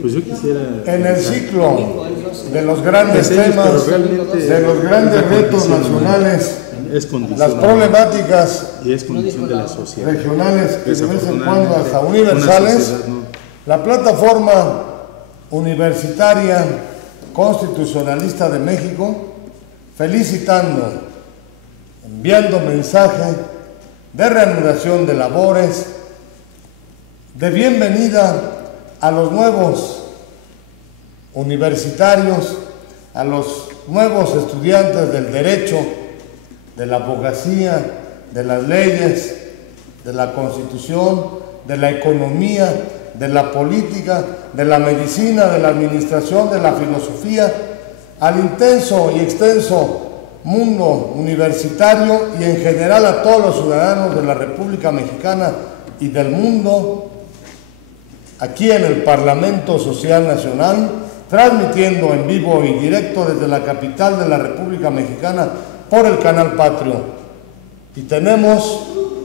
Pues yo quisiera... En el ciclo de los grandes temas, de los grandes retos nacionales, las problemáticas y es condición de la sociedad regionales y de vez en cuando hasta universales, la plataforma universitaria constitucionalista de México, felicitando, enviando mensaje de reanudación de labores, de bienvenida a los nuevos universitarios, a los nuevos estudiantes del derecho, de la abogacía, de las leyes, de la Constitución, de la economía, de la política, de la medicina, de la administración, de la filosofía, al intenso y extenso mundo universitario y en general a todos los ciudadanos de la República Mexicana y del mundo, aquí en el Parlamento Social Nacional, transmitiendo en vivo y directo desde la capital de la República Mexicana por el canal Patrio. Y tenemos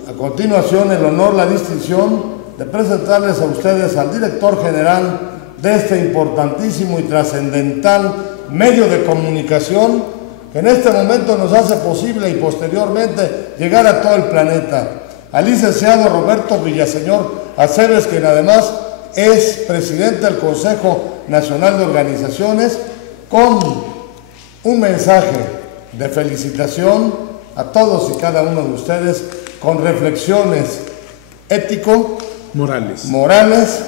a continuación el honor, la distinción de presentarles a ustedes al director general de este importantísimo y trascendental medio de comunicación que en este momento nos hace posible y posteriormente llegar a todo el planeta, al licenciado Roberto Villaseñor Aceves, quien además es presidente del Consejo Nacional de Organizaciones, con un mensaje de felicitación a todos y cada uno de ustedes, con reflexiones ético-morales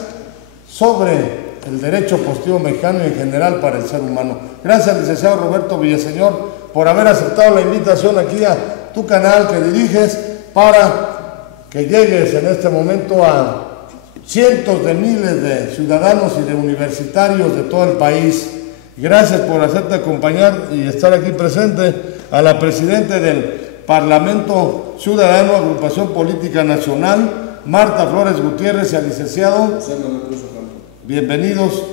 sobre el derecho positivo mexicano y en general para el ser humano. Gracias, licenciado Roberto Villaseñor, por haber aceptado la invitación aquí a tu canal que diriges para que llegues en este momento a cientos de miles de ciudadanos y de universitarios de todo el país. Gracias por hacerte acompañar y estar aquí presente a la presidenta del Parlamento Ciudadano, Agrupación Política Nacional, Marta Flores Gutiérrez, y al licenciado. Bienvenidos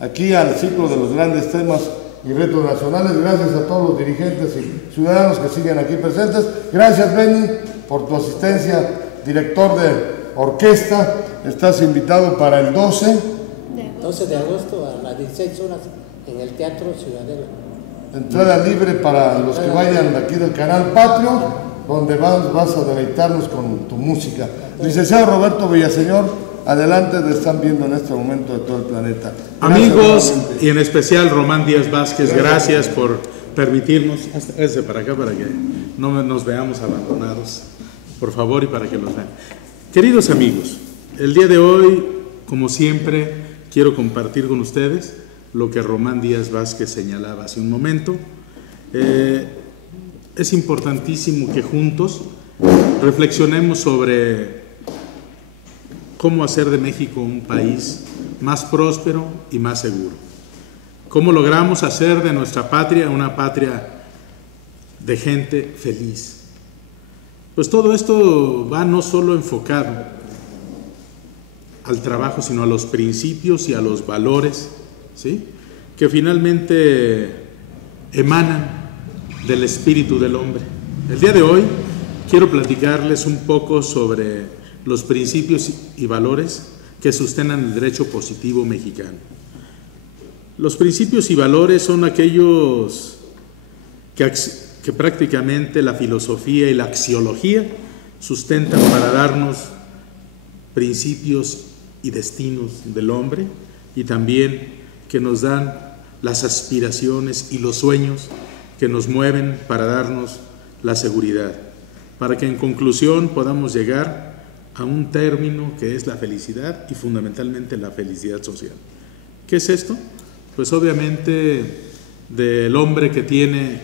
aquí al ciclo de los grandes temas y retos nacionales. Gracias a todos los dirigentes y ciudadanos que siguen aquí presentes. Gracias, Benny, por tu asistencia, director de orquesta. Estás invitado para el 12 de agosto a las 16 horas en el Teatro Ciudadela. Entrada libre para los que vayan aquí del canal Patrio, donde vas a deleitarnos con tu música. Licenciado Roberto Villaseñor, adelante, te están viendo en este momento de todo el planeta. Gracias, amigos, y en especial Román Díaz Vázquez, gracias por permitirnos, hágase para acá para que no nos veamos abandonados, por favor, y para que los vean. Queridos amigos, el día de hoy, como siempre, quiero compartir con ustedes lo que Román Díaz Vázquez señalaba hace un momento. Es importantísimo que juntos reflexionemos sobre cómo hacer de México un país más próspero y más seguro. Cómo logramos hacer de nuestra patria una patria de gente feliz. Pues todo esto va no solo enfocado al trabajo, sino a los principios y a los valores, ¿sí?, que finalmente emanan del espíritu del hombre. El día de hoy quiero platicarles un poco sobre los principios y valores que sustentan el derecho positivo mexicano. Los principios y valores son aquellos que prácticamente la filosofía y la axiología sustentan para darnos principios y destinos del hombre, y también que nos dan las aspiraciones y los sueños que nos mueven para darnos la seguridad, para que en conclusión podamos llegar a un término que es la felicidad y fundamentalmente la felicidad social. ¿Qué es esto? Pues obviamente del hombre que tiene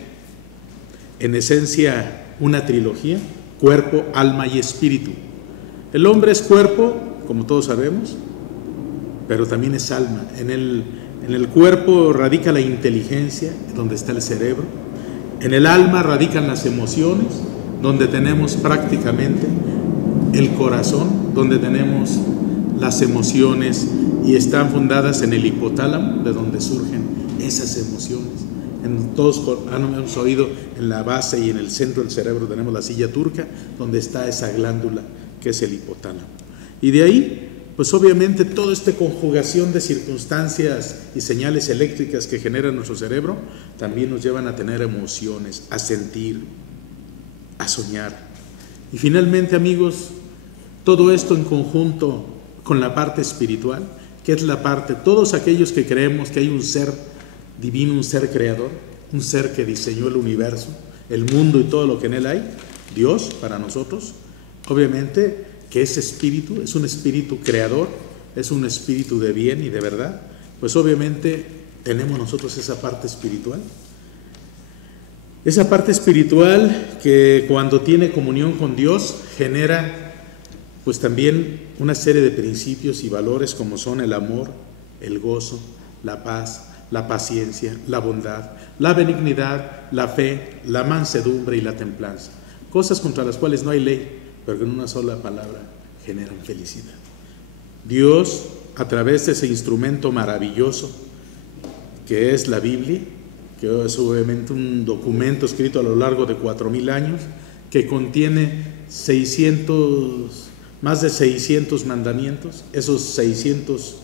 en esencia una trilogía: cuerpo, alma y espíritu. El hombre es cuerpo, como todos sabemos, pero también es alma. En el cuerpo radica la inteligencia, donde está el cerebro. En el alma radican las emociones, donde tenemos prácticamente el corazón, donde tenemos las emociones y están fundadas en el hipotálamo, de donde surgen esas emociones. Todos hemos oído, en la base y en el centro del cerebro tenemos la silla turca, donde está esa glándula que es el hipotálamo. Y de ahí, pues obviamente toda esta conjugación de circunstancias y señales eléctricas que genera nuestro cerebro también nos llevan a tener emociones, a sentir, a soñar. Y finalmente, amigos, todo esto en conjunto con la parte espiritual, que es la parte, todos aquellos que creemos que hay un ser divino, un ser creador, un ser que diseñó el universo, el mundo y todo lo que en él hay, Dios para nosotros, obviamente que ese espíritu es un espíritu creador, es un espíritu de bien y de verdad, pues obviamente tenemos nosotros esa parte espiritual. Esa parte espiritual que cuando tiene comunión con Dios genera pues también una serie de principios y valores como son el amor, el gozo, la paz, la paciencia, la bondad, la benignidad, la fe, la mansedumbre y la templanza. Cosas contra las cuales no hay ley, pero que en una sola palabra generan felicidad. Dios, a través de ese instrumento maravilloso que es la Biblia, que es obviamente un documento escrito a lo largo de 4000 años, que contiene más de 600 mandamientos, esos 600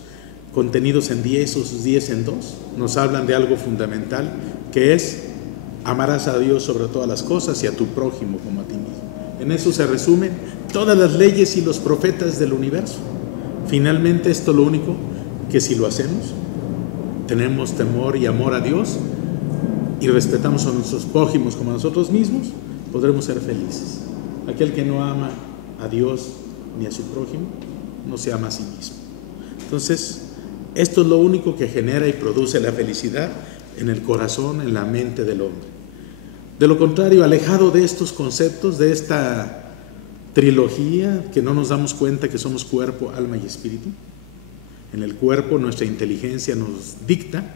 contenidos en 10, esos 10 en 2, nos hablan de algo fundamental, que es amarás a Dios sobre todas las cosas y a tu prójimo como a ti mismo. En eso se resumen todas las leyes y los profetas del universo. Finalmente, esto es lo único que si lo hacemos, tenemos temor y amor a Dios y respetamos a nuestros prójimos como a nosotros mismos, podremos ser felices. Aquel que no ama a Dios ni a su prójimo, no se ama a sí mismo. Entonces, esto es lo único que genera y produce la felicidad en el corazón, en la mente del hombre. De lo contrario, alejado de estos conceptos, de esta trilogía, que no nos damos cuenta que somos cuerpo, alma y espíritu. En el cuerpo nuestra inteligencia nos dicta,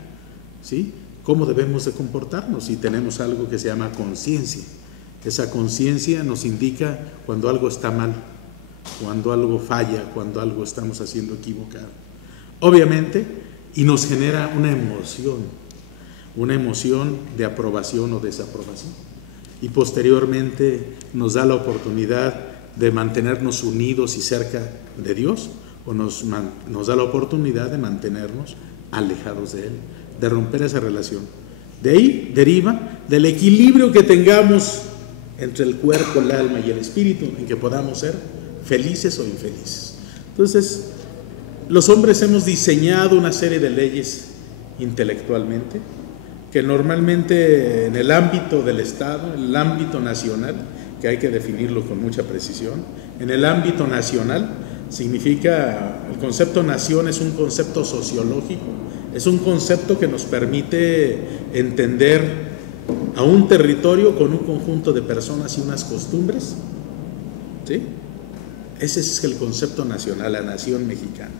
¿sí?, cómo debemos de comportarnos, y tenemos algo que se llama conciencia. Esa conciencia nos indica cuando algo está mal, cuando algo falla, cuando algo estamos haciendo equivocado. Obviamente, y nos genera una emoción de aprobación o desaprobación. Y posteriormente nos da la oportunidad de mantenernos unidos y cerca de Dios, o nos da la oportunidad de mantenernos alejados de Él, de romper esa relación. De ahí deriva del equilibrio que tengamos entre el cuerpo, el alma y el espíritu, en que podamos ser felices o infelices. Entonces, los hombres hemos diseñado una serie de leyes intelectualmente, que normalmente en el ámbito del Estado, en el ámbito nacional, que hay que definirlo con mucha precisión, en el ámbito nacional significa, el concepto nación es un concepto sociológico, es un concepto que nos permite entender a un territorio con un conjunto de personas y unas costumbres, ¿sí? Ese es el concepto nacional, la nación mexicana.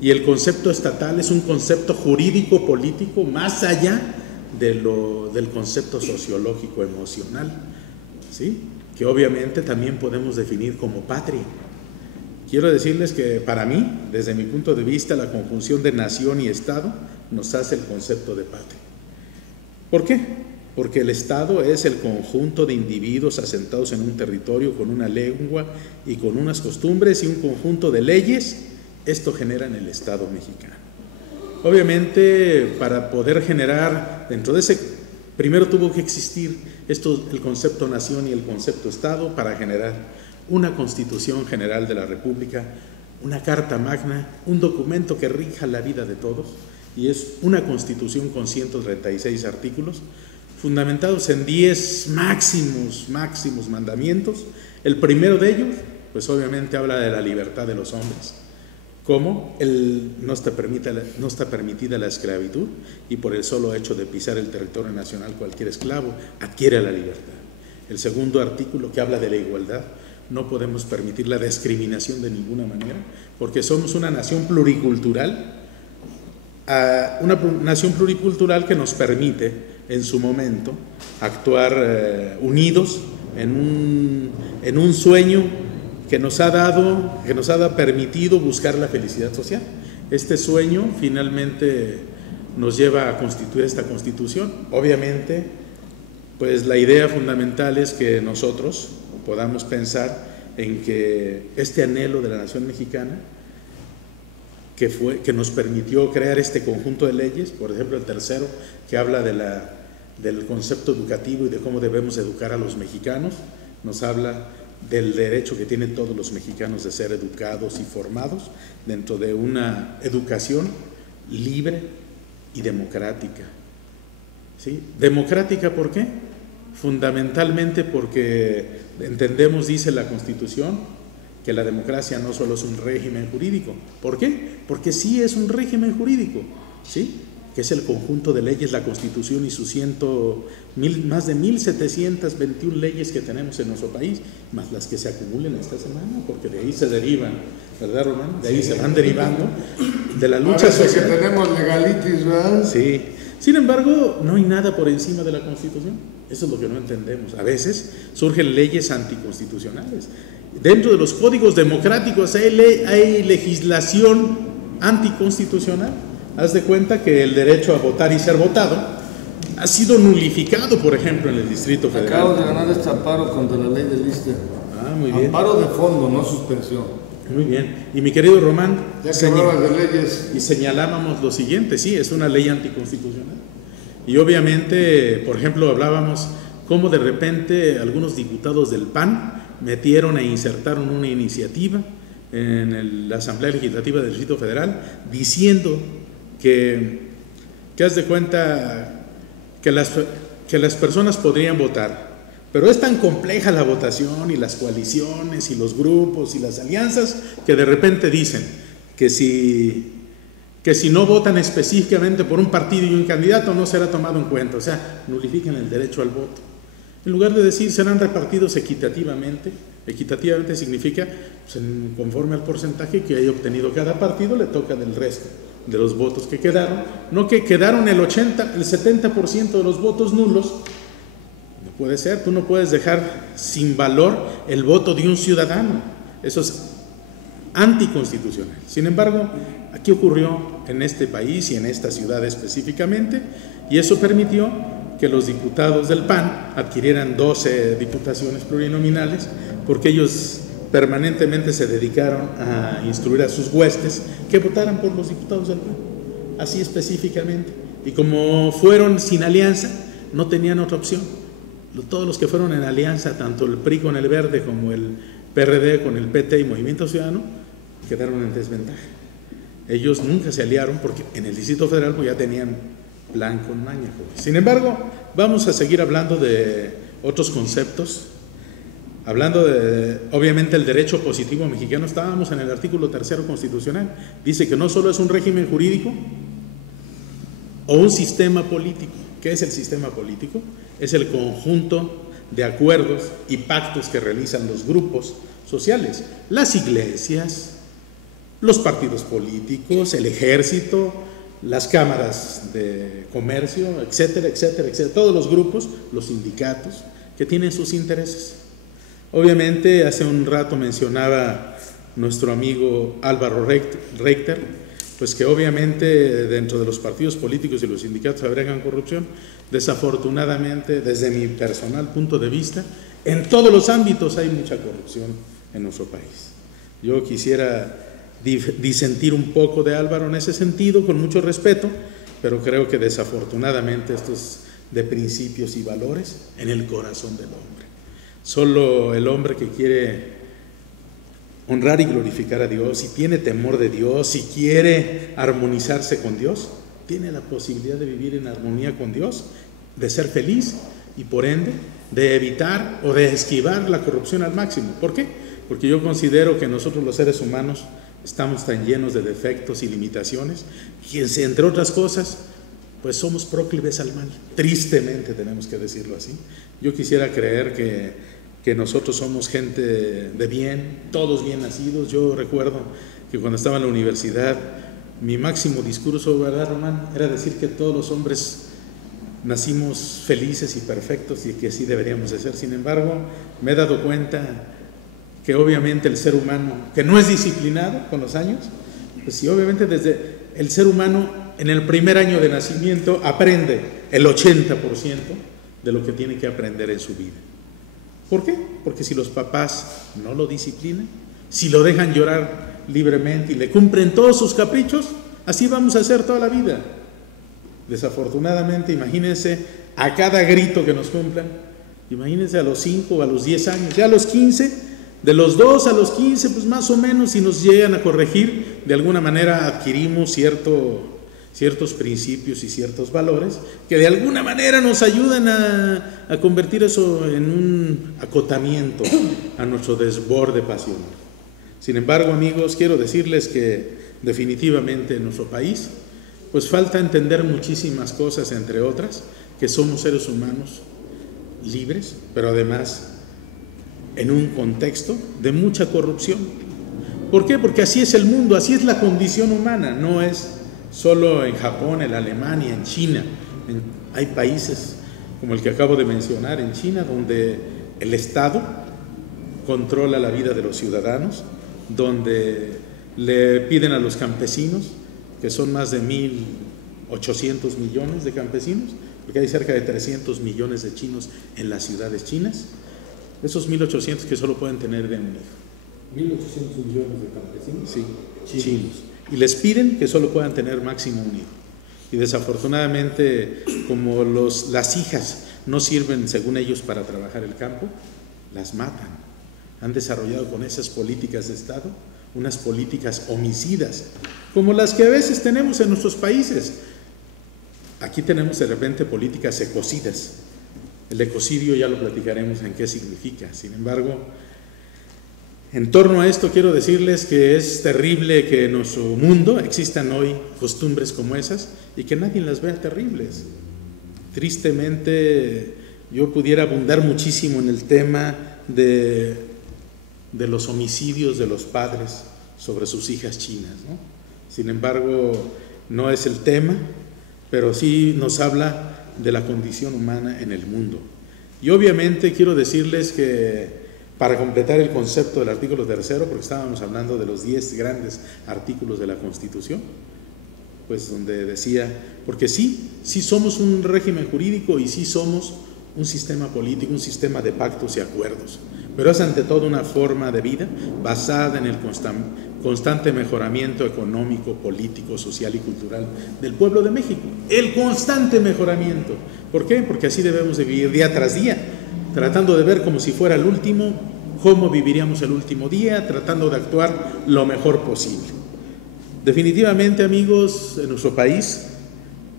Y el concepto estatal es un concepto jurídico, político, más allá del concepto sociológico, emocional, ¿sí?, que obviamente también podemos definir como patria. Quiero decirles que para mí, desde mi punto de vista, la conjunción de nación y Estado nos hace el concepto de patria. ¿Por qué? Porque el Estado es el conjunto de individuos asentados en un territorio con una lengua y con unas costumbres y un conjunto de leyes. Esto genera en el Estado mexicano. Obviamente, para poder generar dentro de ese, primero tuvo que existir el concepto nación y el concepto Estado para generar una Constitución General de la República, una Carta Magna, un documento que rija la vida de todos, y es una Constitución con 136 artículos, fundamentados en 10 máximos mandamientos. El primero de ellos, pues obviamente habla de la libertad de los hombres, como no está permitida la esclavitud, y por el solo hecho de pisar el territorio nacional cualquier esclavo adquiere la libertad. El segundo artículo, que habla de la igualdad, no podemos permitir la discriminación de ninguna manera, porque somos una nación pluricultural, que nos permite en su momento actuar unidos en un sueño que nos ha permitido buscar la felicidad social. Este sueño finalmente nos lleva a constituir esta Constitución. Obviamente, pues la idea fundamental es que nosotros podamos pensar en que este anhelo de la nación mexicana, que nos permitió crear este conjunto de leyes, por ejemplo el tercero, que habla del concepto educativo y de cómo debemos educar a los mexicanos, nos habla del derecho que tienen todos los mexicanos de ser educados y formados dentro de una educación libre y democrática. ¿Sí? ¿Democrática por qué? Fundamentalmente porque entendemos, dice la Constitución, que la democracia no solo es un régimen jurídico. ¿Por qué? Porque sí es un régimen jurídico, ¿sí? Que es el conjunto de leyes, la Constitución y sus más de 1,721 leyes que tenemos en nuestro país, más las que se acumulen esta semana, porque de ahí se derivan, ¿verdad, Román? De ahí se van derivando de la lucha social. Que tenemos legalitis, ¿verdad? Sí. Sin embargo, no hay nada por encima de la Constitución. Eso es lo que no entendemos. A veces surgen leyes anticonstitucionales. Dentro de los códigos democráticos hay legislación anticonstitucional. Haz de cuenta que el derecho a votar y ser votado ha sido nulificado, por ejemplo, en el Distrito Federal. Acabo de ganar este amparo contra la ley del ISSSTE. Ah, muy bien. Amparo de fondo, no suspensión. Muy bien. Y mi querido Román, ya que hablabas de leyes. Y señalábamos lo siguiente, sí, es una ley anticonstitucional. Y obviamente, por ejemplo, hablábamos cómo de repente algunos diputados del PAN metieron e insertaron una iniciativa en la Asamblea Legislativa del Distrito Federal diciendo que haz de cuenta que las personas podrían votar, pero es tan compleja la votación y las coaliciones y los grupos y las alianzas que de repente dicen que si no votan específicamente por un partido y un candidato no será tomado en cuenta, o sea, nulifican el derecho al voto. En lugar de decir serán repartidos equitativamente significa pues, conforme al porcentaje que haya obtenido cada partido, le toca del resto de los votos que quedaron, no que quedaron el 70% de los votos nulos. No puede ser, tú no puedes dejar sin valor el voto de un ciudadano, eso es anticonstitucional. Sin embargo, aquí ocurrió en este país y en esta ciudad específicamente, y eso permitió que los diputados del PAN adquirieran 12 diputaciones plurinominales, porque ellos permanentemente se dedicaron a instruir a sus huestes que votaran por los diputados del PAN, así específicamente. Y como fueron sin alianza, no tenían otra opción. Todos los que fueron en alianza, tanto el PRI con el Verde como el PRD con el PT y Movimiento Ciudadano, quedaron en desventaja. Ellos nunca se aliaron porque en el Distrito Federal pues, ya tenían plan con maña. Sin embargo, vamos a seguir hablando de otros conceptos. Hablando de, obviamente, el derecho positivo mexicano, estábamos en el artículo 3 constitucional. Dice que no solo es un régimen jurídico o un sistema político. ¿Qué es el sistema político? Es el conjunto de acuerdos y pactos que realizan los grupos sociales, las iglesias, los partidos políticos, el ejército, las cámaras de comercio, etcétera, etcétera, etcétera. Todos los grupos, los sindicatos, que tienen sus intereses. Obviamente, hace un rato mencionaba nuestro amigo Álvaro Reiter, pues que obviamente dentro de los partidos políticos y los sindicatos agregan corrupción. Desafortunadamente, desde mi personal punto de vista, en todos los ámbitos hay mucha corrupción en nuestro país. Yo quisiera disentir un poco de Álvaro en ese sentido, con mucho respeto, pero creo que desafortunadamente esto es de principios y valores en el corazón del hombre. Solo el hombre que quiere honrar y glorificar a Dios, y tiene temor de Dios, y quiere armonizarse con Dios, tiene la posibilidad de vivir en armonía con Dios, de ser feliz y por ende de evitar o de esquivar la corrupción al máximo. ¿Por qué? Porque yo considero que nosotros los seres humanos estamos tan llenos de defectos y limitaciones que, entre otras cosas, pues somos proclives al mal. Tristemente tenemos que decirlo así. Yo quisiera creer que nosotros somos gente de bien, todos bien nacidos. Yo recuerdo que cuando estaba en la universidad, mi máximo discurso, ¿verdad, Román?, era decir que todos los hombres nacimos felices y perfectos y que así deberíamos de ser. Sin embargo, me he dado cuenta que obviamente el ser humano, que no es disciplinado con los años, pues sí, obviamente desde el ser humano en el primer año de nacimiento aprende el 80% de lo que tiene que aprender en su vida. ¿Por qué? Porque si los papás no lo disciplinan, si lo dejan llorar libremente y le cumplen todos sus caprichos, así vamos a hacer toda la vida. Desafortunadamente, imagínense a cada grito que nos cumplan, imagínense a los 5 o a los 10 años, ya a los 15, de los 2 a los 15, pues más o menos, si nos llegan a corregir, de alguna manera adquirimos ciertos principios y ciertos valores que de alguna manera nos ayudan a convertir eso en un acotamiento a nuestro desborde pasional. Sin embargo, amigos, quiero decirles que definitivamente en nuestro país pues falta entender muchísimas cosas, entre otras, que somos seres humanos libres, pero además en un contexto de mucha corrupción. ¿Por qué? Porque así es el mundo, así es la condición humana, no es solo en Japón, en Alemania, en China. Hay países como el que acabo de mencionar, en China, donde el Estado controla la vida de los ciudadanos, donde le piden a los campesinos, que son más de 1.800 millones de campesinos, porque hay cerca de 300 millones de chinos en las ciudades chinas, esos 1.800 que solo pueden tener de un hijo. 1.800 millones de campesinos. Sí, chinos. Y les piden que solo puedan tener máximo un hijo. Y desafortunadamente, como las hijas no sirven, según ellos, para trabajar el campo, las matan. Han desarrollado con esas políticas de Estado unas políticas homicidas, como las que a veces tenemos en nuestros países. Aquí tenemos de repente políticas ecocidas. El ecocidio ya lo platicaremos en qué significa. Sin embargo, en torno a esto quiero decirles que es terrible que en nuestro mundo existan hoy costumbres como esas y que nadie las vea terribles. Tristemente, yo pudiera abundar muchísimo en el tema de los homicidios de los padres sobre sus hijas chinas, ¿no? Sin embargo, no es el tema, pero sí nos habla de la condición humana en el mundo. Y obviamente quiero decirles que para completar el concepto del artículo 3, porque estábamos hablando de los 10 grandes artículos de la Constitución, pues donde decía, porque sí somos un régimen jurídico y sí somos un sistema político, un sistema de pactos y acuerdos, pero es ante todo una forma de vida basada en el constante mejoramiento económico, político, social y cultural del pueblo de México. El constante mejoramiento. ¿Por qué? Porque así debemos de vivir día tras día, tratando de ver como si fuera el último, cómo viviríamos el último día, tratando de actuar lo mejor posible. Definitivamente, amigos, en nuestro país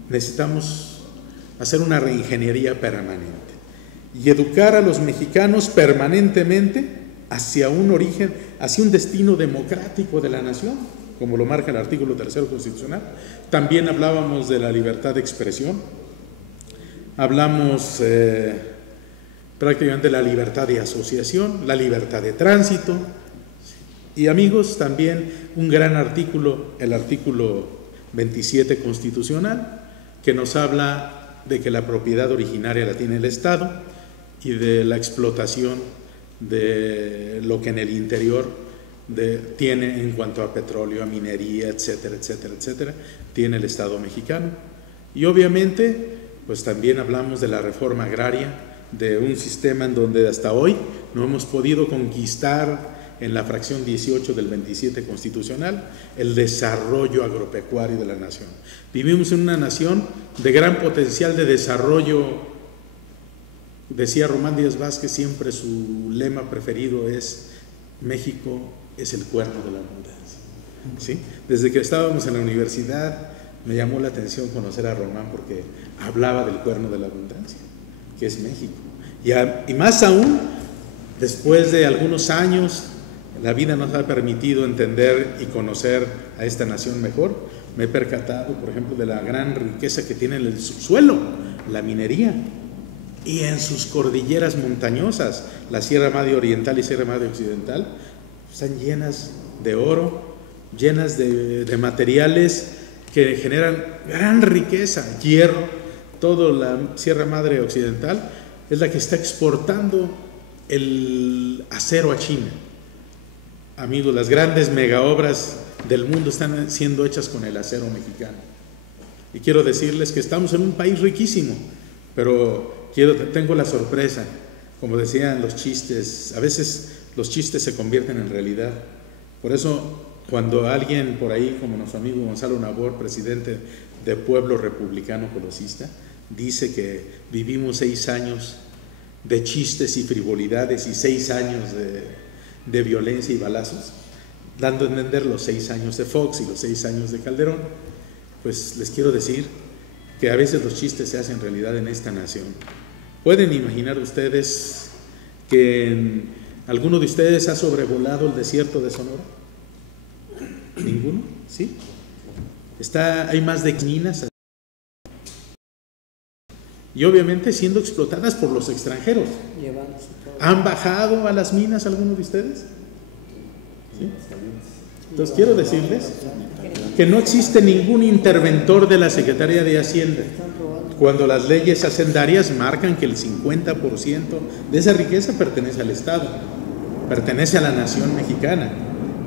necesitamos hacer una reingeniería permanente y educar a los mexicanos permanentemente hacia un origen, hacia un destino democrático de la nación, como lo marca el artículo 3 constitucional. También hablábamos de la libertad de expresión, hablamos prácticamente de la libertad de asociación, la libertad de tránsito, y amigos, también un gran artículo, el artículo 27 constitucional, que nos habla de que la propiedad originaria la tiene el Estado y de la explotación de lo que en el interior tiene en cuanto a petróleo, a minería, etcétera, etcétera, etcétera, tiene el Estado mexicano. Y obviamente, pues también hablamos de la reforma agraria, de un sistema en donde hasta hoy no hemos podido conquistar en la fracción 18 del 27 constitucional el desarrollo agropecuario de la nación. Vivimos en una nación de gran potencial de desarrollo. Decía Román Díaz Vázquez, siempre su lema preferido es: México es el cuerno de la abundancia. ¿Sí? Desde que estábamos en la universidad me llamó la atención conocer a Román, porque hablaba del cuerno de la abundancia, que es México. Y más aún, después de algunos años, la vida nos ha permitido entender y conocer a esta nación mejor. Me he percatado, por ejemplo, de la gran riqueza que tiene en el subsuelo, la minería, y en sus cordilleras montañosas, la Sierra Madre Oriental y Sierra Madre Occidental, están llenas de oro, llenas de materiales que generan gran riqueza. Hierro, toda la Sierra Madre Occidental es la que está exportando el acero a China. Amigos, las grandes megaobras del mundo están siendo hechas con el acero mexicano. Y quiero decirles que estamos en un país riquísimo, pero tengo la sorpresa, como decían los chistes, a veces los chistes se convierten en realidad. Por eso, cuando alguien por ahí, como nuestro amigo Gonzalo Nabor, presidente de Pueblo Republicano Colosista, dice que vivimos 6 años de chistes y frivolidades y 6 años de violencia y balazos, dando a entender los 6 años de Fox y los 6 años de Calderón, pues les quiero decir que a veces los chistes se hacen realidad en esta nación. ¿Pueden imaginar ustedes que alguno de ustedes ha sobrevolado el desierto de Sonora? ¿Ninguno? ¿Sí? Hay más de minas y obviamente siendo explotadas por los extranjeros. ¿Han bajado a las minas algunos de ustedes? ¿Sí? Entonces quiero decirles que no existe ningún interventor de la Secretaría de Hacienda cuando las leyes hacendarias marcan que el 50% de esa riqueza pertenece al Estado, pertenece a la nación mexicana.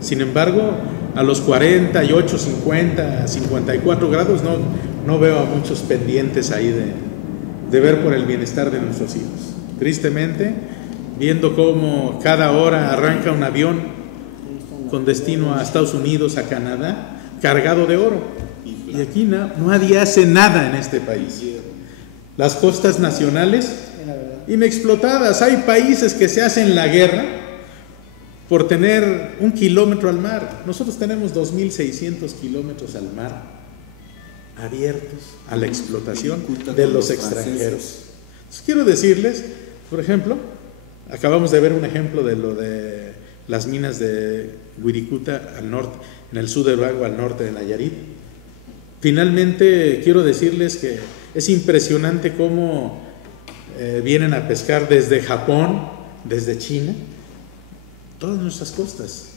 Sin embargo, a los 48, 50, 54 grados no veo a muchos pendientes ahí de ver por el bienestar de nuestros hijos. Tristemente, viendo cómo cada hora arranca un avión con destino a Estados Unidos, a Canadá, cargado de oro. Y aquí nadie hace nada en este país. Las costas nacionales inexplotadas. Hay países que se hacen la guerra por tener 1 kilómetro al mar. Nosotros tenemos 2.600 kilómetros al mar abiertos a la explotación de los extranjeros. Entonces, quiero decirles, por ejemplo, acabamos de ver un ejemplo de lo de las minas de Wirikuta al norte, en el sur de Durango, al norte de Nayarit. Finalmente, quiero decirles que es impresionante cómo vienen a pescar desde Japón, desde China, todas nuestras costas.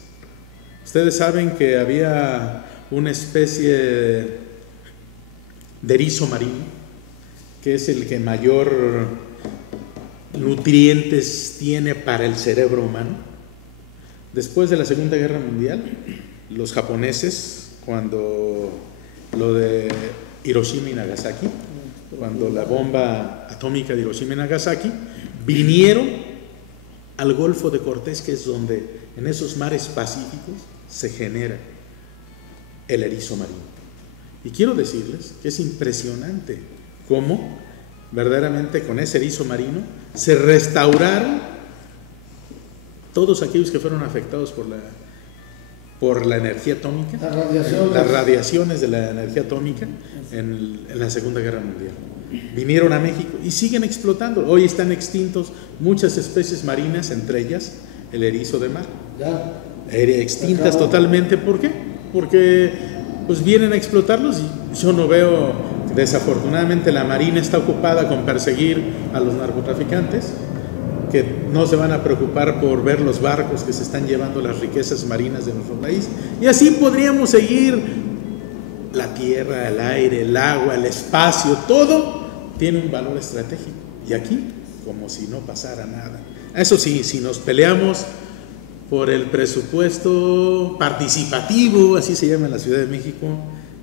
Ustedes saben que había una especie de erizo marino, que es el que mayor nutrientes tiene para el cerebro humano. Después de la Segunda Guerra Mundial, los japoneses, cuando lo de Hiroshima y Nagasaki, cuando la bomba atómica de Hiroshima y Nagasaki, vinieron al Golfo de Cortés, que es donde en esos mares pacíficos se genera el erizo marino. Y quiero decirles que es impresionante cómo verdaderamente con ese erizo marino se restauraron todos aquellos que fueron afectados por la energía atómica, las radiaciones de la energía atómica en la Segunda Guerra Mundial. Vinieron a México y siguen explotando. Hoy están extintos muchas especies marinas, entre ellas el erizo de mar. Extintas totalmente. ¿Por qué? Porque pues vienen a explotarlos y yo no veo, desafortunadamente la Marina está ocupada con perseguir a los narcotraficantes, que no se van a preocupar por ver los barcos que se están llevando las riquezas marinas de nuestro país. Y así podríamos seguir. La tierra, el aire, el agua, el espacio, todo tiene un valor estratégico. Y aquí, como si no pasara nada. Eso sí, si nos peleamos por el presupuesto participativo, así se llama en la Ciudad de México,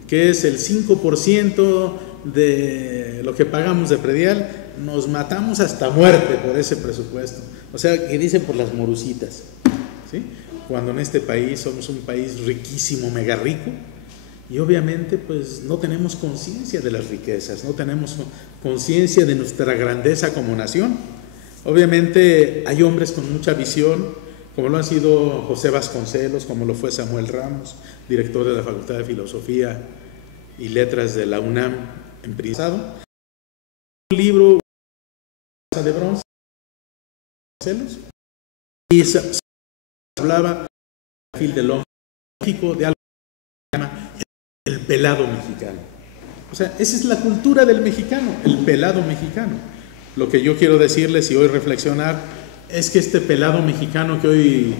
que es el 5% de lo que pagamos de predial, nos matamos hasta muerte por ese presupuesto. O sea, que dicen por las morusitas, ¿sí? Cuando en este país somos un país riquísimo, mega rico, y obviamente pues no tenemos conciencia de las riquezas, no tenemos conciencia de nuestra grandeza como nación. Obviamente hay hombres con mucha visión, como lo han sido José Vasconcelos, como lo fue Samuel Ramos, director de la Facultad de Filosofía y Letras de la UNAM en Prisado. Un libro de bronce y se hablaba del hombre México, de algo que se llama el pelado mexicano. O sea, esa es la cultura del mexicano, el pelado mexicano. Lo que yo quiero decirles y hoy reflexionar es que este pelado mexicano que hoy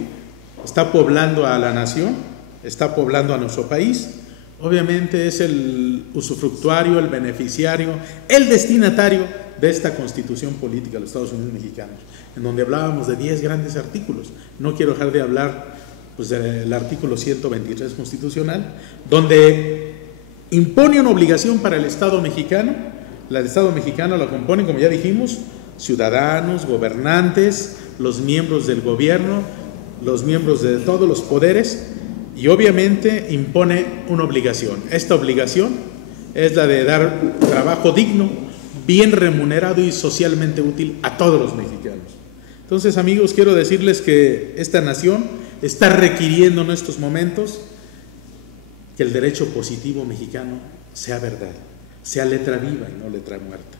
está poblando a la nación, está poblando a nuestro país, obviamente es el usufructuario, el beneficiario, el destinatario de esta Constitución Política de los Estados Unidos Mexicanos, en donde hablábamos de 10 grandes artículos. No quiero dejar de hablar pues, del artículo 123 constitucional, donde impone una obligación para el Estado mexicano. El Estado mexicano lo componen, como ya dijimos, ciudadanos, gobernantes, los miembros del gobierno, los miembros de todos los poderes, y obviamente impone una obligación. Esta obligación es la de dar trabajo digno, bien remunerado y socialmente útil a todos los mexicanos. Entonces, amigos, quiero decirles que esta nación está requiriendo en estos momentos que el derecho positivo mexicano sea verdad, sea letra viva y no letra muerta.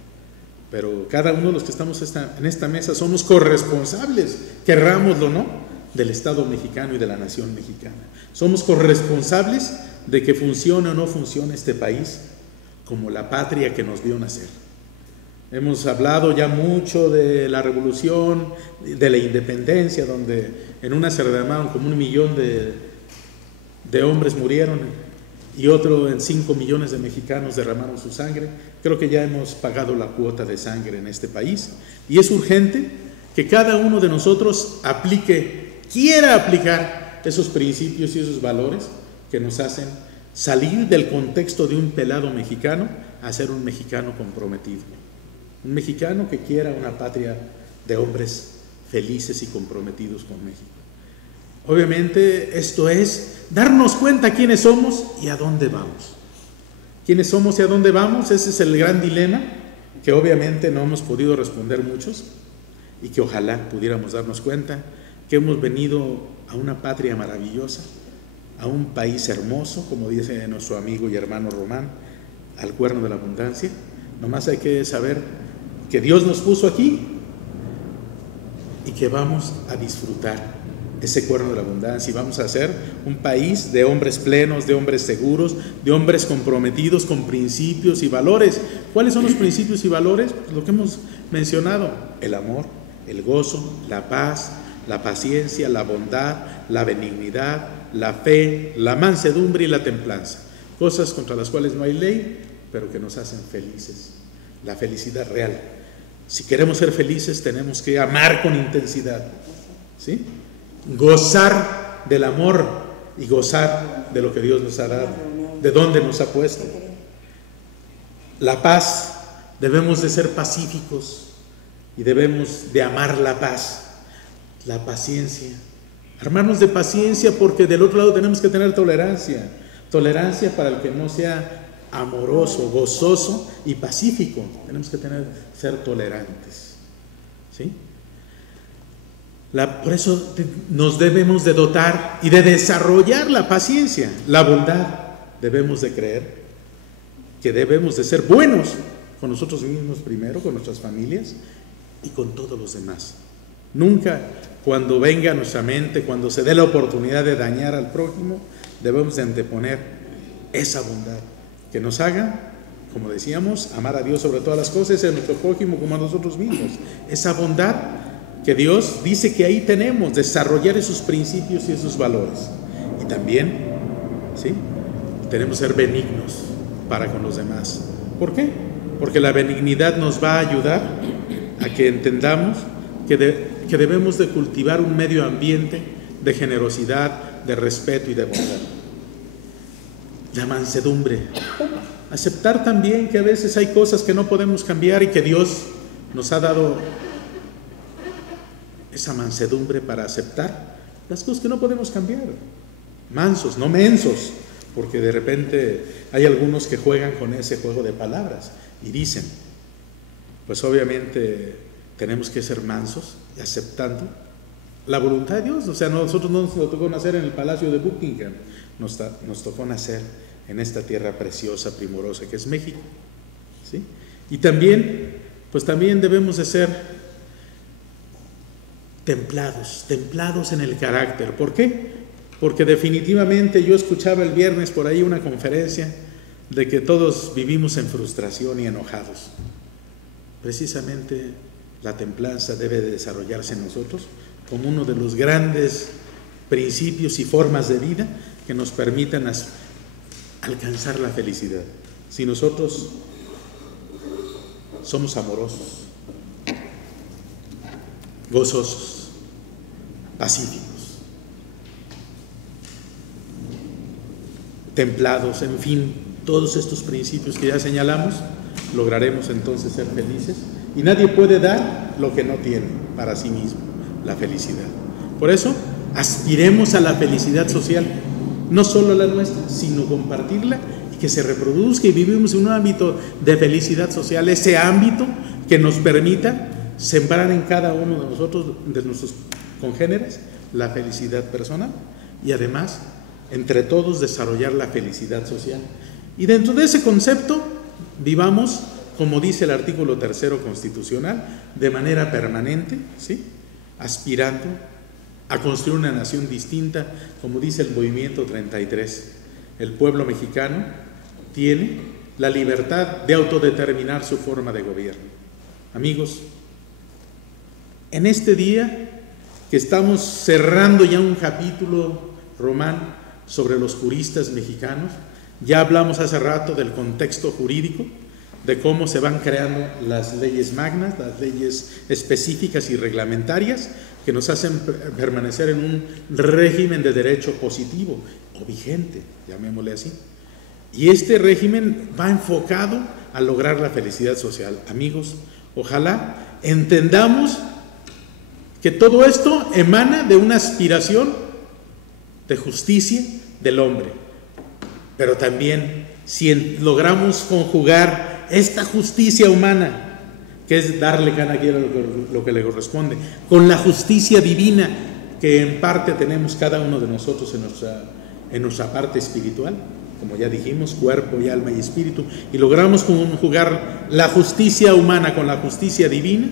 Pero cada uno de los que estamos en esta mesa somos corresponsables, querrámoslo o no, del Estado mexicano y de la nación mexicana. Somos corresponsables de que funcione o no funcione este país como la patria que nos vio nacer. Hemos hablado ya mucho de la revolución, de la independencia, donde en una se derramaron como 1 millón de hombres murieron y otro en 5 millones de mexicanos derramaron su sangre. Creo que ya hemos pagado la cuota de sangre en este país y es urgente que cada uno de nosotros quiera aplicar esos principios y esos valores que nos hacen salir del contexto de un pelado mexicano a ser un mexicano comprometido. Un mexicano que quiera una patria de hombres felices y comprometidos con México. Obviamente esto es darnos cuenta quiénes somos y a dónde vamos. ¿Quiénes somos y a dónde vamos? Ese es el gran dilema que obviamente no hemos podido responder muchos y que ojalá pudiéramos darnos cuenta que hemos venido a una patria maravillosa, a un país hermoso, como dice nuestro amigo y hermano Román, al cuerno de la abundancia. Nomás hay que saber que Dios nos puso aquí y que vamos a disfrutar ese cuerno de la abundancia y vamos a ser un país de hombres plenos, de hombres seguros, de hombres comprometidos con principios y valores. ¿Cuáles son los principios y valores? Pues lo que hemos mencionado: el amor, el gozo, la paz, la paciencia, la bondad, la benignidad, la fe, la mansedumbre y la templanza. Cosas contra las cuales no hay ley, pero que nos hacen felices. La felicidad real. Si queremos ser felices, tenemos que amar con intensidad, ¿sí? Gozar del amor y gozar de lo que Dios nos ha dado, de dónde nos ha puesto. La paz, debemos de ser pacíficos y debemos de amar la paz. La paciencia, armarnos de paciencia, porque del otro lado tenemos que tener tolerancia. Tolerancia para el que no sea amoroso, gozoso y pacífico. Tenemos que ser tolerantes, ¿sí? Por eso nos debemos de dotar y de desarrollar la paciencia, la bondad. Debemos de creer que debemos de ser buenos con nosotros mismos primero, con nuestras familias y con todos los demás. Nunca, cuando venga a nuestra mente, cuando se dé la oportunidad de dañar al prójimo, debemos de anteponer esa bondad que nos haga, como decíamos, amar a Dios sobre todas las cosas y a nuestro prójimo como a nosotros mismos. Esa bondad que Dios dice que ahí tenemos, desarrollar esos principios y esos valores. Y también, ¿sí?, tenemos que ser benignos para con los demás. ¿Por qué? Porque la benignidad nos va a ayudar a que entendamos que debemos de cultivar un medio ambiente de generosidad, de respeto y de bondad. La mansedumbre. Aceptar también que a veces hay cosas que no podemos cambiar y que Dios nos ha dado esa mansedumbre para aceptar las cosas que no podemos cambiar. Mansos, no mensos, porque de repente hay algunos que juegan con ese juego de palabras y dicen, pues obviamente tenemos que ser mansos y aceptando la voluntad de Dios. O sea, nosotros no nos tocó nacer en el palacio de Buckingham, nos tocó nacer en esta tierra preciosa, primorosa que es México, ¿sí? Y también, pues también debemos de ser templados en el carácter. ¿Por qué? Porque definitivamente yo escuchaba el viernes por ahí una conferencia de que todos vivimos en frustración y enojados. Precisamente la templanza debe de desarrollarse en nosotros como uno de los grandes principios y formas de vida que nos permitan alcanzar la felicidad. Si nosotros somos amorosos, gozosos, pacíficos, templados, en fin, todos estos principios que ya señalamos, lograremos entonces ser felices. Y nadie puede dar lo que no tiene para sí mismo, la felicidad. Por eso, aspiremos a la felicidad social, no solo la nuestra, sino compartirla y que se reproduzca, y vivimos en un ámbito de felicidad social, ese ámbito que nos permita sembrar en cada uno de nosotros, de nuestros congéneres, la felicidad personal y además, entre todos, desarrollar la felicidad social. Y dentro de ese concepto, vivamos, como dice el artículo 3º constitucional, de manera permanente, ¿sí?, aspirando a construir una nación distinta, como dice el movimiento 33. El pueblo mexicano tiene la libertad de autodeterminar su forma de gobierno. Amigos, en este día que estamos cerrando ya un capítulo, Román, sobre los juristas mexicanos, ya hablamos hace rato del contexto jurídico, de cómo se van creando las leyes magnas, las leyes específicas y reglamentarias que nos hacen permanecer en un régimen de derecho positivo o vigente, llamémosle así. Y este régimen va enfocado a lograr la felicidad social. Amigos, ojalá entendamos que todo esto emana de una aspiración de justicia del hombre, pero también si logramos conjugar esta justicia humana, que es darle cada quien lo que le corresponde, con la justicia divina que en parte tenemos cada uno de nosotros en nuestra parte espiritual, como ya dijimos, cuerpo y alma y espíritu, y logramos conjugar la justicia humana con la justicia divina,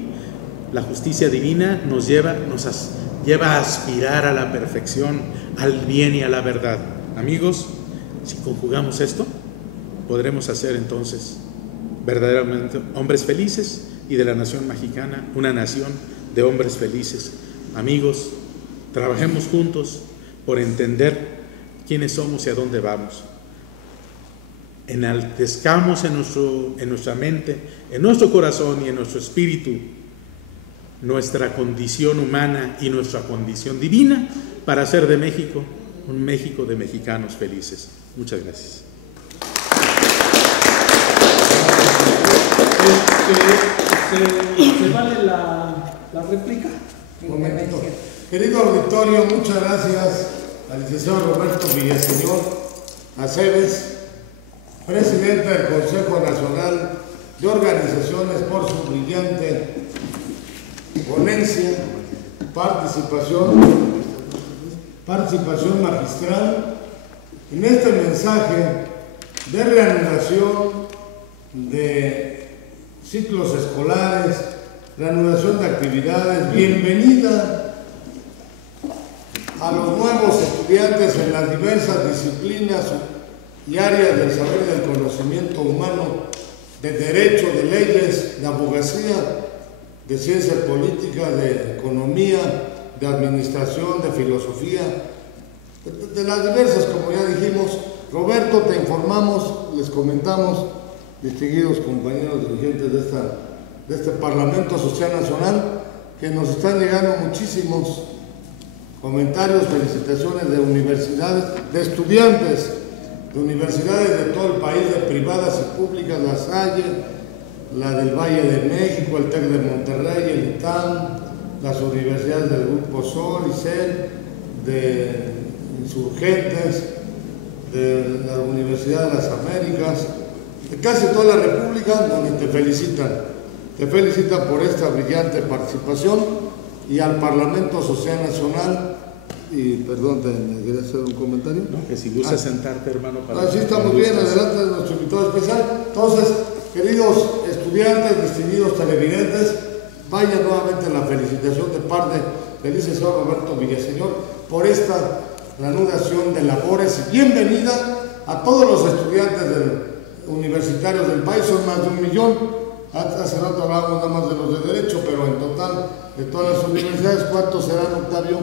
la justicia divina nos lleva a aspirar a la perfección, al bien y a la verdad. Amigos, si conjugamos esto, podremos hacer entonces verdaderamente hombres felices, y de la nación mexicana una nación de hombres felices. Amigos, trabajemos juntos por entender quiénes somos y a dónde vamos. Enaltezcamos en nuestra mente, en nuestro corazón y en nuestro espíritu nuestra condición humana y nuestra condición divina para hacer de México un México de mexicanos felices. Muchas gracias. ¿Se vale la réplica? Un momentito. Querido auditorio, muchas gracias al licenciado Roberto Villaseñor Aceves, presidente del Consejo Nacional de Organizaciones, por su brillante ponencia, participación magistral en este mensaje de reanudación de ciclos escolares, reanudación de actividades. Bienvenida a los nuevos estudiantes en las diversas disciplinas y áreas del saber y del conocimiento humano, de derecho, de leyes, de abogacía, de ciencias políticas, de economía, de administración, de filosofía, de las diversas, como ya dijimos. Roberto, te informamos, les comentamos, distinguidos compañeros dirigentes de este Parlamento Social Nacional, que nos están llegando muchísimos comentarios, felicitaciones de universidades, de estudiantes de universidades de todo el país, de privadas y públicas, La Salle, la del Valle de México, el TEC de Monterrey, el ITAM, las universidades del Grupo Sol y CEL, de Insurgentes, de la Universidad de las Américas, de casi toda la República, donde te felicitan por esta brillante participación, y al Parlamento Social Nacional. Y perdón, ¿me querías hacer un comentario? No, que si gustas sentarte, hermano. Sí, estamos bien, adelante de nuestro invitado especial. Entonces, queridos estudiantes, distinguidos televidentes, vaya nuevamente la felicitación de parte del licenciado Roberto Villaseñor por esta reanudación de labores. Bienvenida a todos los estudiantes universitarios del país, son más de 1 millón. Hace rato hablábamos nada más de los de derecho, pero en total de todas las universidades, ¿cuántos serán, Octavio?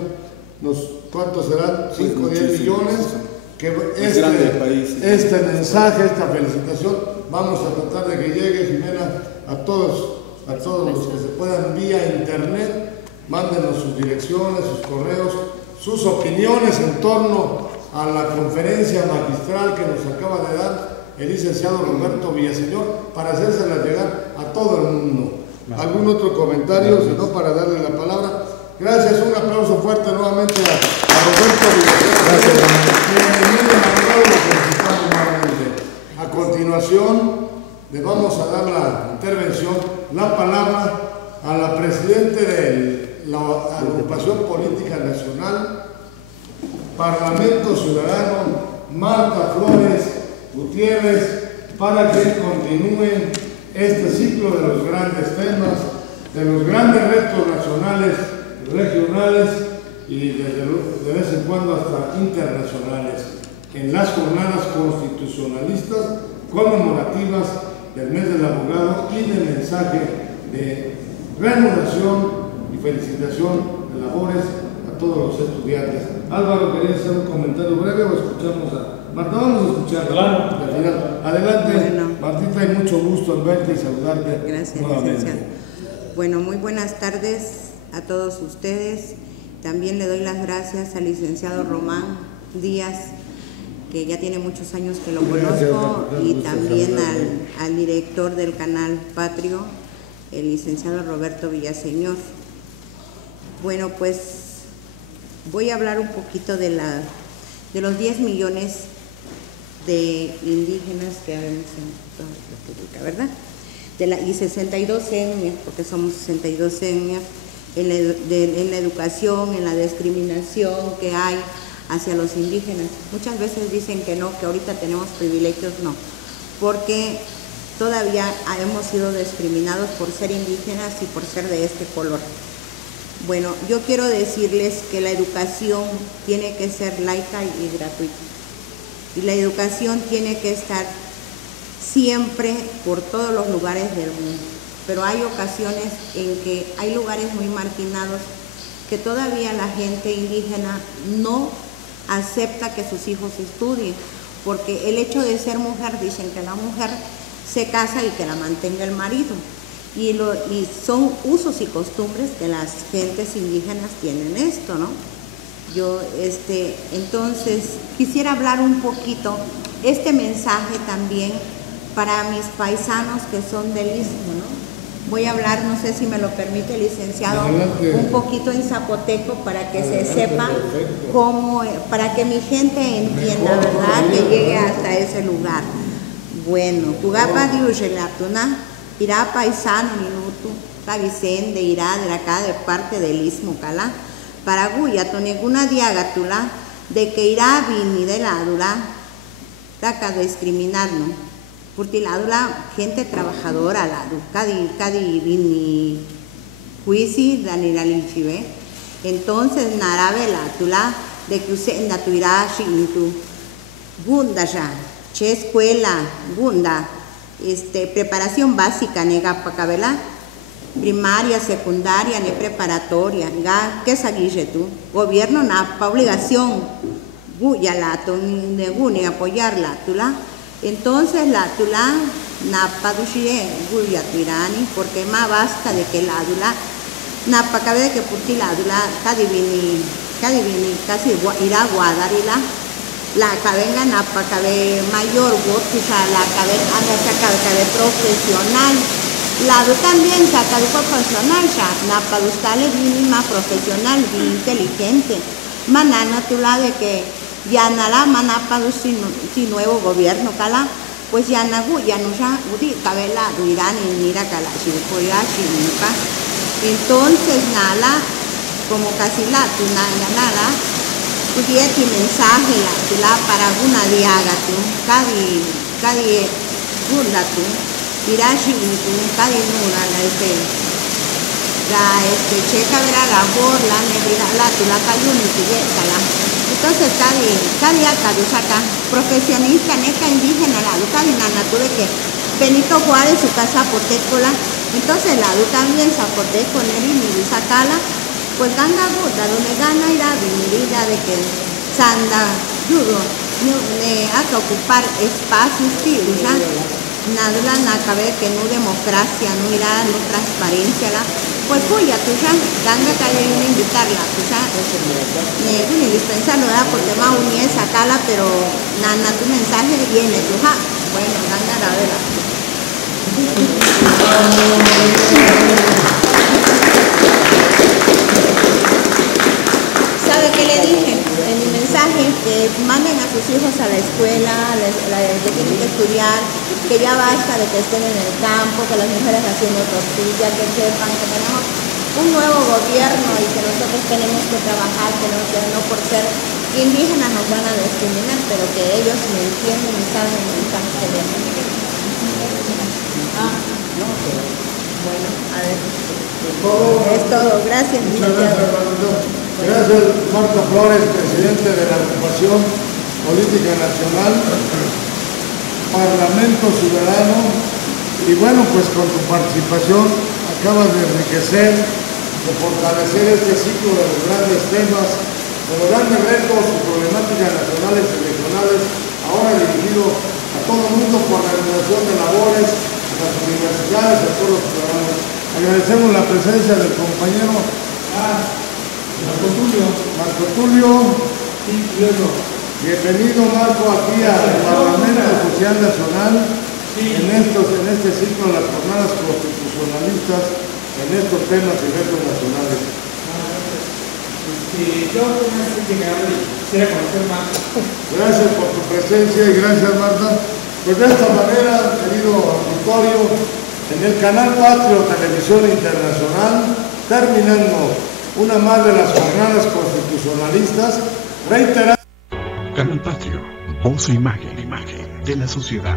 ¿Cuántos serán? 5 o 10 millones. Que este mensaje, esta felicitación, vamos a tratar de que llegue, Jimena, a todos los que se puedan vía internet. Mándenos sus direcciones, sus correos, sus opiniones en torno a la conferencia magistral que nos acaba de dar el licenciado Roberto Villaseñor, para hacérsela llegar a todo el mundo. ¿Algún otro comentario? Si no, para darle la palabra. Gracias, un aplauso fuerte nuevamente a Roberto Villaseñor. Bienvenido, abogado, lo felicitamos nuevamente. A continuación, le vamos a dar la intervención, la palabra a la presidenta de la Agrupación Política Nacional, Parlamento Ciudadano, Marta Flores Gutiérrez, para que continúen este ciclo de los grandes temas, de los grandes retos nacionales, regionales y de vez en cuando hasta internacionales, en las jornadas constitucionalistas conmemorativas del mes del abogado y del mensaje de reanudación y felicitación de labores a todos los estudiantes. Álvaro, ¿querías hacer un comentario breve o escuchamos a Marta? Vamos a escuchar. Claro. Adelante, bueno. Martita, hay mucho gusto en verte y saludarte. Gracias, nuevamente. Licenciado. Bueno, muy buenas tardes a todos ustedes. También le doy las gracias al licenciado Román Díaz, que ya tiene muchos años que lo conozco, y también al director del canal Patrio, el licenciado Roberto Villaseñor. Bueno, pues voy a hablar un poquito de los 10 millones de indígenas que hay en toda la República, ¿verdad? Y 62 etnias, porque somos 62 etnias, en la educación, en la discriminación que hay hacia los indígenas. Muchas veces dicen que no, que ahorita tenemos privilegios, no, porque todavía hemos sido discriminados por ser indígenas y por ser de este color. Bueno, yo quiero decirles que la educación tiene que ser laica y gratuita, y la educación tiene que estar siempre por todos los lugares del mundo, pero hay ocasiones en que hay lugares muy marginados que todavía la gente indígena no acepta que sus hijos estudien, porque el hecho de ser mujer, dicen que la mujer se casa y que la mantenga el marido, y son usos y costumbres que las gentes indígenas tienen esto, ¿no? Yo, entonces, quisiera hablar un poquito, este mensaje también para mis paisanos que son del Istmo, ¿no? Voy a hablar, no sé si me lo permite el licenciado, un poquito en zapoteco para que se sepa cómo, para que mi gente entienda, ¿verdad? Que llegue hasta ese lugar. Bueno, Cugapa Diujelatuna, irá paisano minuto, Vicente irá de acá de parte del Istmo Calá, para Guya, ninguna diagatula, de que irá vini de la dura, taca discriminarnos. Porque la gente trabajadora, la cadi vini juici daniralichive. Entonces narabe la tula de que usted natuirá shintu gunda ya, che escuela gunda, preparación básica nega pacabela, primaria, secundaria, ne preparatoria, ga que saguille tú, gobierno na pa obligación, guya la de guni apoyarla tula. Entonces la tula na padushie guya tuirani, porque más basta de que la dula na pacabe de que purti la dula cadivini casi irá guadarila la cabenga na pacabe mayor gotusa la cabe anda saca profesional la du también saca de profesional ya na padustale mínima profesional bien inteligente manana tula de que ya nala manapa si nuevo gobierno cala pues ya nagu ya no ya udi cabela duirán y mira cala chipoya chinuca entonces nala como casi la tu nala pudiera tu mensaje la tula para una diaga tu cadi gunda tu irashi tu cadi nura la checa verá la borla negra la tula cayuni cala. Entonces, cada profesionista neca indígena, la educa dinana, tuve que Benito Juárez, su casa zapotecola, entonces la educa también zapoteco, Neri, mi sacala, pues ganga guda, donde gana irá vinirida de que sanda, yudo, a que ocupar espacios, ya, nada, cabe que no democracia, no irá, no transparencia, pues ya tú ya, ganga que hay que invitarla, tú ya, ni dispensarlo, ¿verdad? Porque más unía esa cala, pero nada, tu mensaje viene, tú ya, Bueno, ganadera. ¿Sabe qué le dije en mi mensaje? Que manden a sus hijos a la escuela, que tienen que estudiar, que ya basta de que estén en el campo, que las mujeres haciendo tortillas, que sepan que tenemos un nuevo gobierno y que nosotros tenemos que trabajar, que no por ser indígenas nos van a discriminar, pero que ellos me entienden y saben el mensaje que les doy. Bueno, a ver. Es todo. Gracias, licenciado. Gracias, Marta Flores, presidente de la Agrupación Política Nacional, Parlamento Ciudadano, y bueno, pues con tu participación acabas de enriquecer, de fortalecer este ciclo de los grandes temas, de los grandes retos y problemáticas nacionales y regionales, ahora dirigido a todo el mundo por la realización de labores, a las universidades, a todos los ciudadanos. Agradecemos la presencia del compañero Marco Tulio. Bienvenido, Marco, aquí al Parlamento Social Nacional, en este ciclo de las jornadas constitucionalistas, en estos temas y retos nacionales. Yo quisiera conocer más. Gracias por tu presencia y gracias, Marta. Pues de esta manera, querido auditorio, en el canal Patrio Televisión Internacional, terminando una más de las jornadas constitucionalistas, reiterando. Canal Patrio, voz e imagen de la sociedad.